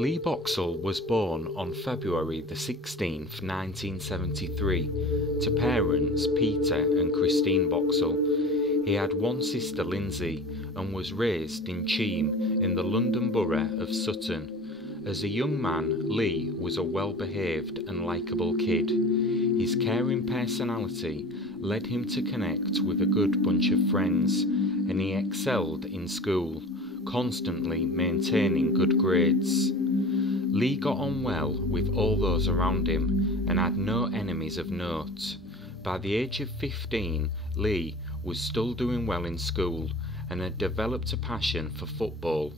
Lee Boxell was born on February the 16th, 1973, to parents Peter and Christine Boxell. He had one sister, Lindsay, and was raised in Cheam in the London Borough of Sutton. As a young man, Lee was a well-behaved and likeable kid. His caring personality led him to connect with a good bunch of friends, and he excelled in school, constantly maintaining good grades. Lee got on well with all those around him and had no enemies of note. By the age of 15, Lee was still doing well in school and had developed a passion for football.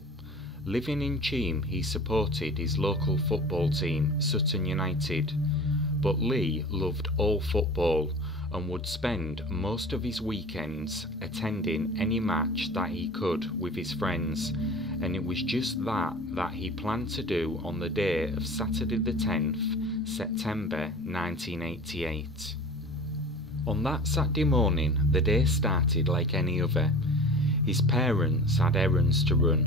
Living in Cheam, he supported his local football team, Sutton United. But Lee loved all football and would spend most of his weekends attending any match that he could with his friends, and it was just that he planned to do on the day of Saturday the 10th, September 1988. On that Saturday morning, the day started like any other. His parents had errands to run,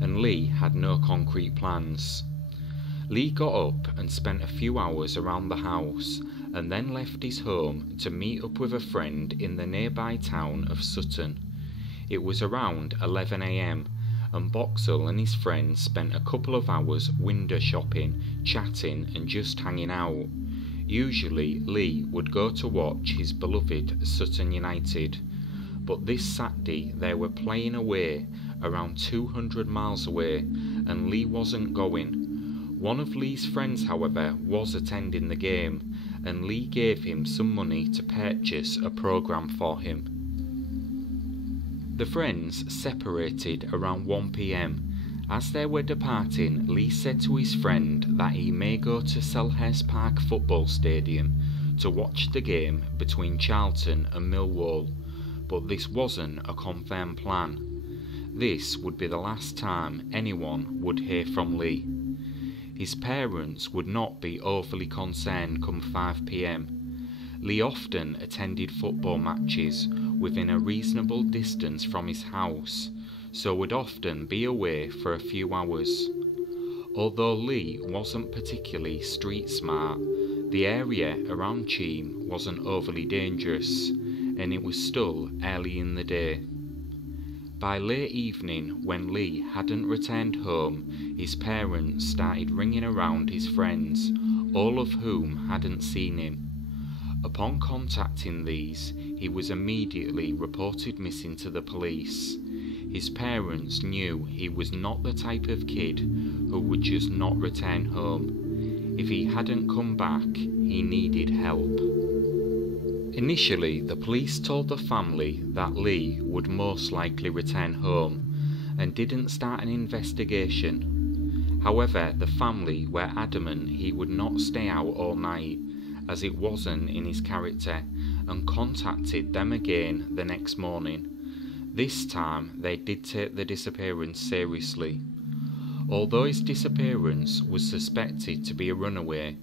and Lee had no concrete plans. Lee got up and spent a few hours around the house, and then left his home to meet up with a friend in the nearby town of Sutton. It was around 11 AM, and Boxell and his friends spent a couple of hours window shopping, chatting and just hanging out. Usually Lee would go to watch his beloved Sutton United, but this Saturday they were playing away around 200 miles away, and Lee wasn't going. One of Lee's friends, however, was attending the game, and Lee gave him some money to purchase a programme for him. The friends separated around 1 PM. As they were departing, Lee said to his friend that he may go to Selhurst Park football stadium to watch the game between Charlton and Millwall, but this wasn't a confirmed plan. This would be the last time anyone would hear from Lee. His parents would not be overly concerned come 5 PM. Lee often attended football matches within a reasonable distance from his house, so would often be away for a few hours. Although Lee wasn't particularly street smart, the area around Cheam wasn't overly dangerous, and it was still early in the day. By late evening, when Lee hadn't returned home, his parents started ringing around his friends, all of whom hadn't seen him. Upon contacting these, he was immediately reported missing to the police. His parents knew he was not the type of kid who would just not return home. If he hadn't come back, he needed help. Initially, the police told the family that Lee would most likely return home and didn't start an investigation. However, the family were adamant he would not stay out all night, as it wasn't in his character, and contacted them again the next morning. This time, they did take the disappearance seriously. Although his disappearance was suspected to be a runaway,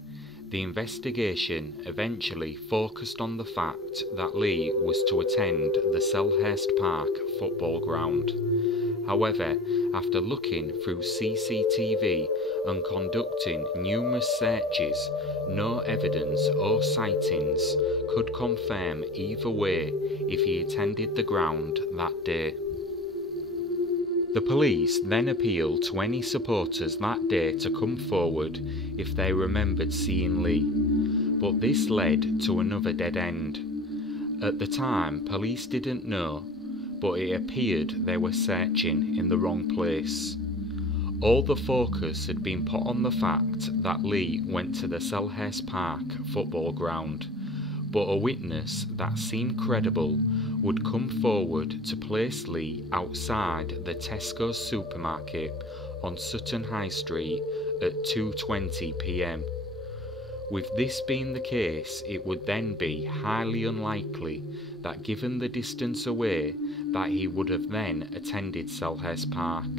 the investigation eventually focused on the fact that Lee was to attend the Selhurst Park football ground. However, after looking through CCTV and conducting numerous searches, no evidence or sightings could confirm either way if he attended the ground that day. The police then appealed to any supporters that day to come forward if they remembered seeing Lee, but this led to another dead end. At the time, police didn't know, but it appeared they were searching in the wrong place. All the focus had been put on the fact that Lee went to the Selhurst Park football ground, but a witness that seemed credible would come forward to place Lee outside the Tesco's supermarket on Sutton High Street at 2:20 PM. With this being the case, it would then be highly unlikely that, given the distance away, that he would have then attended Selhurst Park.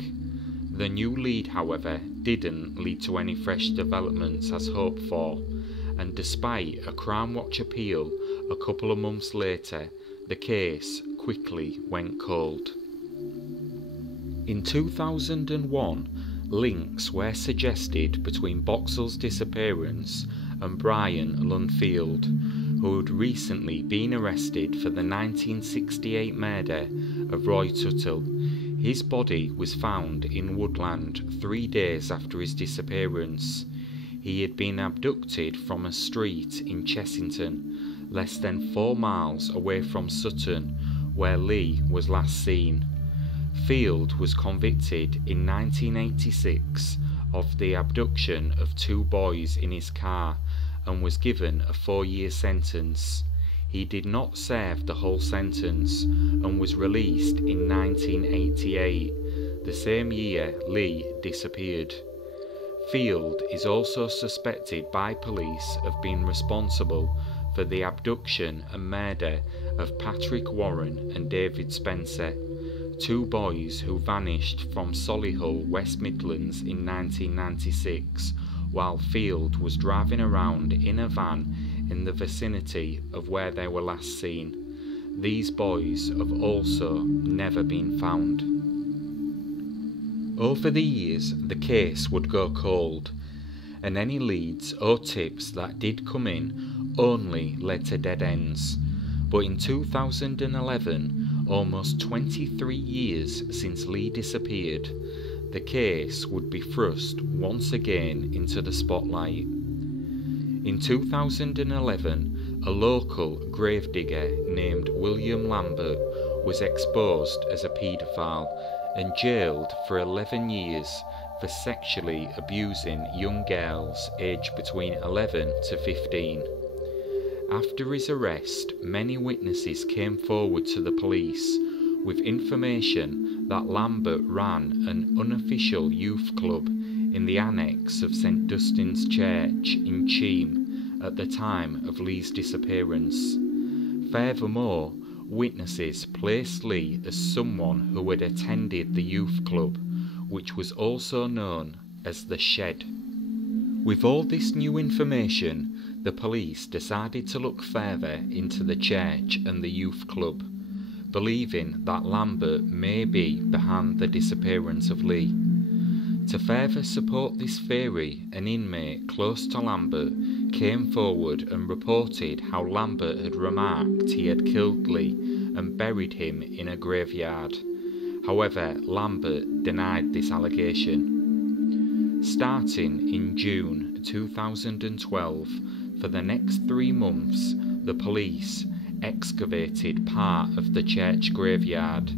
The new lead, however, didn't lead to any fresh developments as hoped for, and despite a Crime Watch appeal a couple of months later, the case quickly went cold. In 2001, links were suggested between Boxell's disappearance and Brian Lundfield, who had recently been arrested for the 1968 murder of Roy Tuttle. His body was found in woodland 3 days after his disappearance. He had been abducted from a street in Chessington, less than 4 miles away from Sutton, where Lee was last seen. Field was convicted in 1986 of the abduction of 2 boys in his car and was given a 4-year sentence. He did not serve the whole sentence and was released in 1988, the same year Lee disappeared. Field is also suspected by police of being responsible for the abduction and murder of Patrick Warren and David Spencer, 2 boys who vanished from Solihull, West Midlands in 1996, while Field was driving around in a van in the vicinity of where they were last seen. These boys have also never been found. Over the years, the case would go cold, and any leads or tips that did come in only led to dead ends. But in 2011, almost 23 years since Lee disappeared, the case would be thrust once again into the spotlight. In 2011, a local gravedigger named William Lambert was exposed as a paedophile and jailed for 11 years for sexually abusing young girls aged between 11 to 15. After his arrest, many witnesses came forward to the police with information that Lambert ran an unofficial youth club in the annex of St Dunstan's Church in Cheam at the time of Lee's disappearance. Furthermore, witnesses placed Lee as someone who had attended the youth club, which was also known as the Shed. With all this new information, the police decided to look further into the church and the youth club, believing that Lambert may be behind the disappearance of Lee. To further support this theory, an inmate close to Lambert came forward and reported how Lambert had remarked he had killed Lee and buried him in a graveyard. However, Lambert denied this allegation. Starting in June 2012, for the next 3 months, the police excavated part of the church graveyard,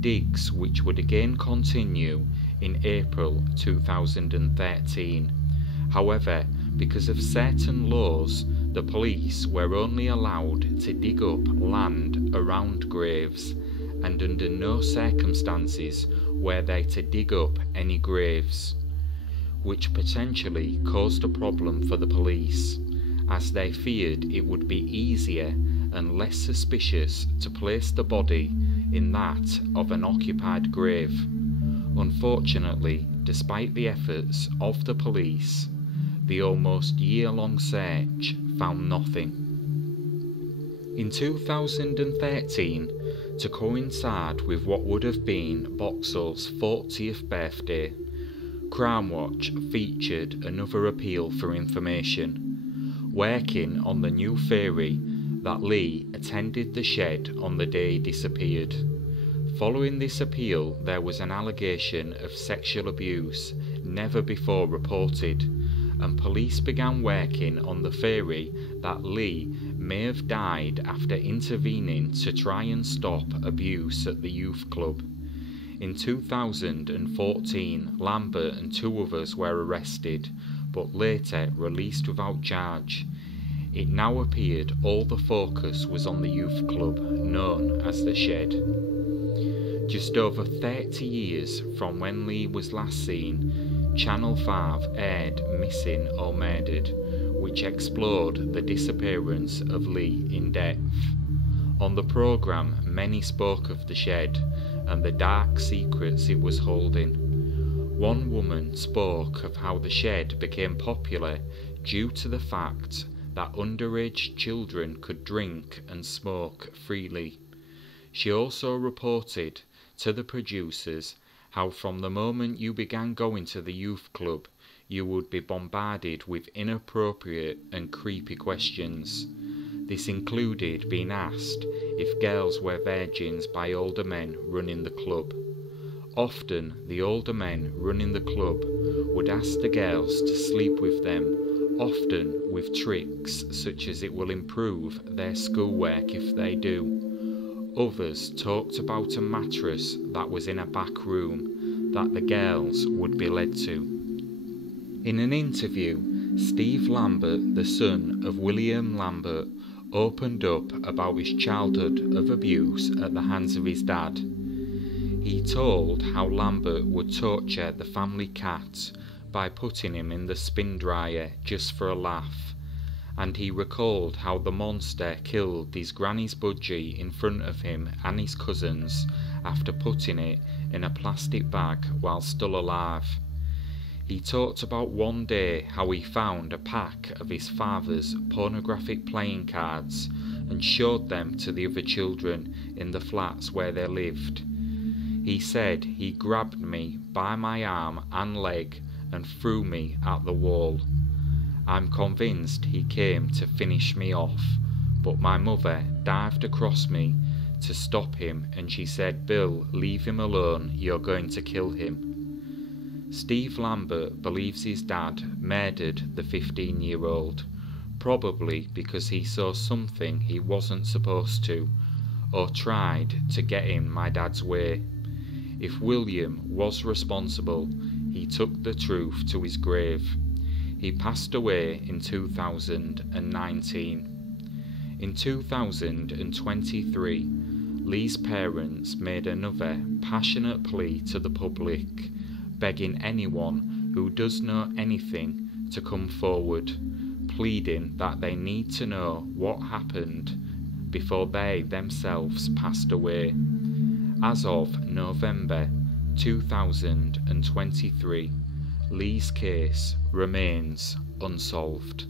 digs which would again continue in April 2013. However, because of certain laws, the police were only allowed to dig up land around graves, and under no circumstances were they to dig up any graves, which potentially caused a problem for the police, as they feared it would be easier and less suspicious to place the body in that of an occupied grave. Unfortunately, despite the efforts of the police, the almost year-long search found nothing. In 2013, to coincide with what would have been Boxell's 40th birthday, Crime Watch featured another appeal for information, working on the new theory that Lee attended the Shed on the day he disappeared. Following this appeal, there was an allegation of sexual abuse never before reported, and police began working on the theory that Lee may have died after intervening to try and stop abuse at the youth club. In 2014, Lambert and 2 others were arrested, but later released without charge. It now appeared all the focus was on the youth club, known as the Shed. Just over 30 years from when Lee was last seen, Channel 5 aired Missing or Murdered, which explored the disappearance of Lee in depth. On the programme, many spoke of the Shed and the dark secrets it was holding. One woman spoke of how the Shed became popular due to the fact that underage children could drink and smoke freely. She also reported to the producers how from the moment you began going to the youth club, you would be bombarded with inappropriate and creepy questions. This included being asked if girls were virgins by older men running the club. Often, the older men running the club would ask the girls to sleep with them, often with tricks such as it will improve their schoolwork if they do. Others talked about a mattress that was in a back room that the girls would be led to. In an interview, Steve Lambert, the son of William Lambert, opened up about his childhood of abuse at the hands of his dad. He told how Lambert would torture the family cat by putting him in the spin dryer just for a laugh, and he recalled how the monster killed his granny's budgie in front of him and his cousins after putting it in a plastic bag while still alive. He talked about one day how he found a pack of his father's pornographic playing cards and showed them to the other children in the flats where they lived. He said he grabbed me by my arm and leg and threw me at the wall. I'm convinced he came to finish me off, but my mother dived across me to stop him and she said, "Bill, leave him alone, you're going to kill him." Steve Lambert believes his dad murdered the 15-year-old, probably because he saw something he wasn't supposed to, or tried to get in my dad's way. If William was responsible, he took the truth to his grave. He passed away in 2019. In 2023, Lee's parents made another passionate plea to the public, begging anyone who does know anything to come forward, pleading that they need to know what happened before they themselves passed away. As of November 2023, Lee's case remains unsolved.